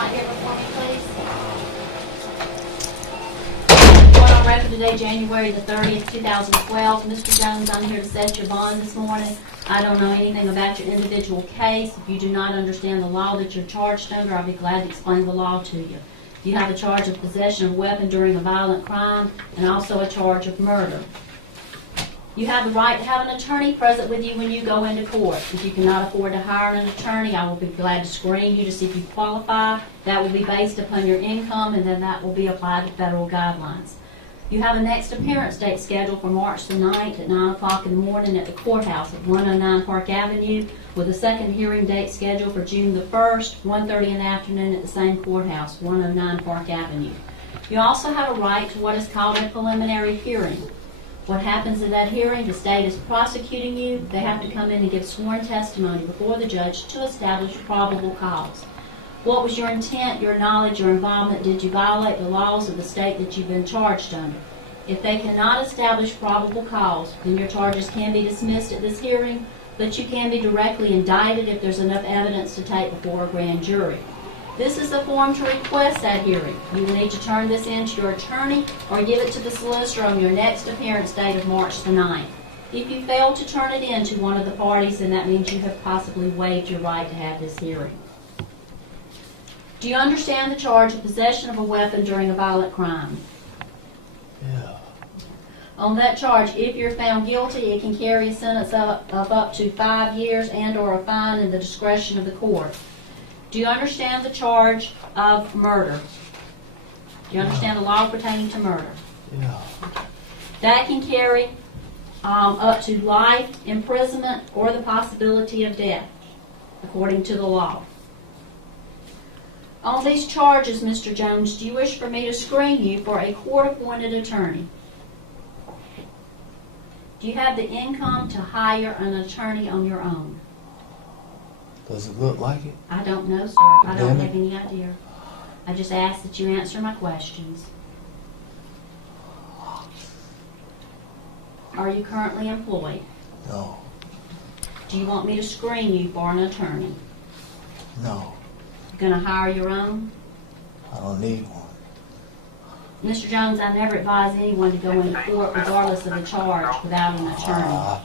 right here before me, please? Report on record today, January the 30th, 2012. Mr. Jones, I'm here to set your bond this morning. I don't know anything about your individual case. If you do not understand the law that you're charged under, I'll be glad to explain the law to you. You have a charge of possession of a weapon during a violent crime and also a charge of murder. You have the right to have an attorney present with you when you go into court. If you cannot afford to hire an attorney, I will be glad to screen you to see if you qualify. That will be based upon your income, and then that will be applied to federal guidelines. You have a next appearance date scheduled for March the 9th at 9 o'clock in the morning at the courthouse at 109 Park Avenue, with a second hearing date scheduled for June the 1st, 1:30 in the afternoon at the same courthouse, 109 Park Avenue. You also have a right to what is called a preliminary hearing. What happens in that hearing, the state is prosecuting you. They have to come in and give sworn testimony before the judge to establish probable cause. What was your intent, your knowledge, your involvement? Did you violate the laws of the state that you've been charged under? If they cannot establish probable cause, then your charges can be dismissed at this hearing, but you can be directly indicted if there's enough evidence to take before a grand jury. This is the form to request that hearing. You will need to turn this in to your attorney or give it to the solicitor on your next appearance date of March the 9th. If you fail to turn it in to one of the parties, then that means you have possibly waived your right to have this hearing. Do you understand the charge of possession of a weapon during a violent crime? Yeah. On that charge, if you're found guilty, it can carry a sentence of up to 5 years and or a fine in the discretion of the court. Do you understand the charge of murder? Do you understand the law pertaining to murder? Yeah. That can carry up to life imprisonment or the possibility of death, according to the law. On these charges, Mr. Jones, do you wish for me to screen you for a court-appointed attorney? Do you have the income to hire an attorney on your own? Does it look like it? I don't know, sir. I don't Damn it. have any idea. I just ask that you answer my questions. Are you currently employed? No. Do you want me to screen you for an attorney? No. You going to hire your own? I don't need one. Mr. Jones, I never advise anyone to go into court regardless of the charge without an attorney.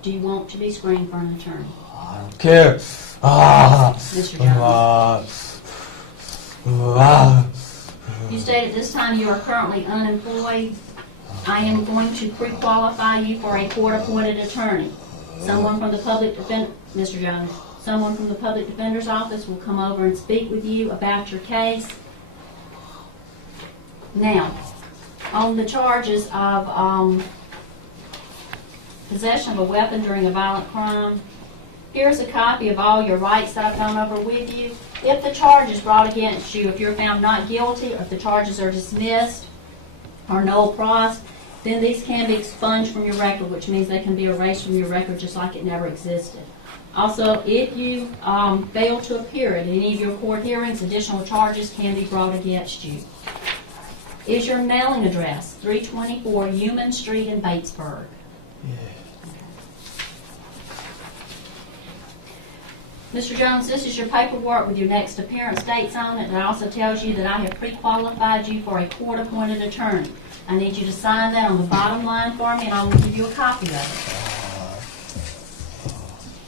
Do you want to be screened for an attorney? I don't care. Mr. Jones. You state at this time you are currently unemployed. I am going to pre-qualify you for a court-appointed attorney. Someone from the public defender, Mr. Jones, someone from the public defender's office will come over and speak with you about your case. Now, on the charges of possession of a weapon during a violent crime, here's a copy of all your rights that I've gone over with you. If the charge is brought against you, if you're found not guilty, or if the charges are dismissed or no pros, then these can be expunged from your record, which means they can be erased from your record just like it never existed. Also, if you fail to appear at any of your court hearings, additional charges can be brought against you. Is your mailing address 324 Human Street in Batesburg? Yeah. Mr. Jones, this is your paperwork with your next appearance dates on it. It also tells you that I have pre-qualified you for a court-appointed attorney. I need you to sign that on the bottom line for me, and I will give you a copy of it.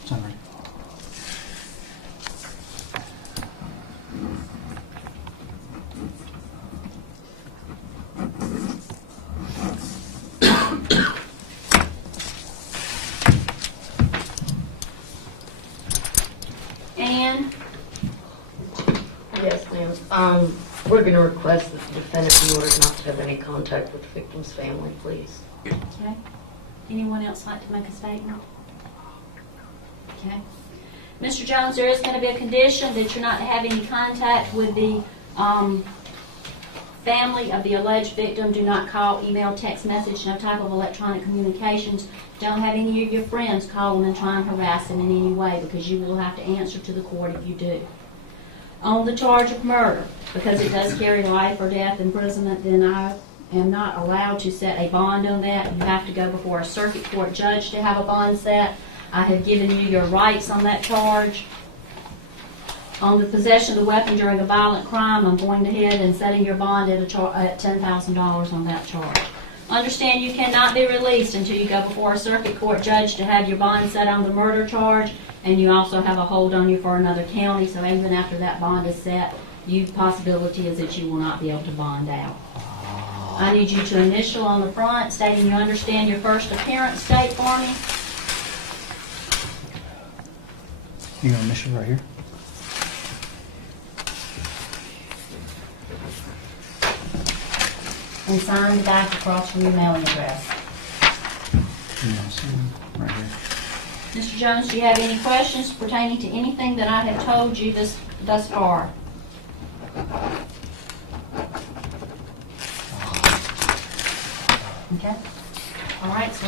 Sorry. And Yes, ma'am. We're going to request that the defendant be ordered not to have any contact with the victim's family, please. okay. Anyone else like to make a statement? Okay. Mr. Jones, there is going to be a condition that you're not to have any contact with the family of the alleged victim. Do not call, email, text message, no type of electronic communications. Don't have any of your friends call them and try and harass them in any way, because you will have to answer to the court if you do. On the charge of murder, because it does carry life or death imprisonment, then I am not allowed to set a bond on that. You have to go before a circuit court judge to have a bond set. I have given you your rights on that charge. On the possession of the weapon during a violent crime, I'm going ahead and setting your bond at $10,000 on that charge. Understand you cannot be released until you go before a circuit court judge to have your bond set on the murder charge, and you also have a hold on you for another county, so even after that bond is set, possibility is that you will not be able to bond out. I need you to initial on the front stating you understand your first appearance date for me. You gonna initial right here? And sign the back across from your mailing address. Yes, right here. Mr. Jones, do you have any questions pertaining to anything that I have told you thus far? Okay. All right, so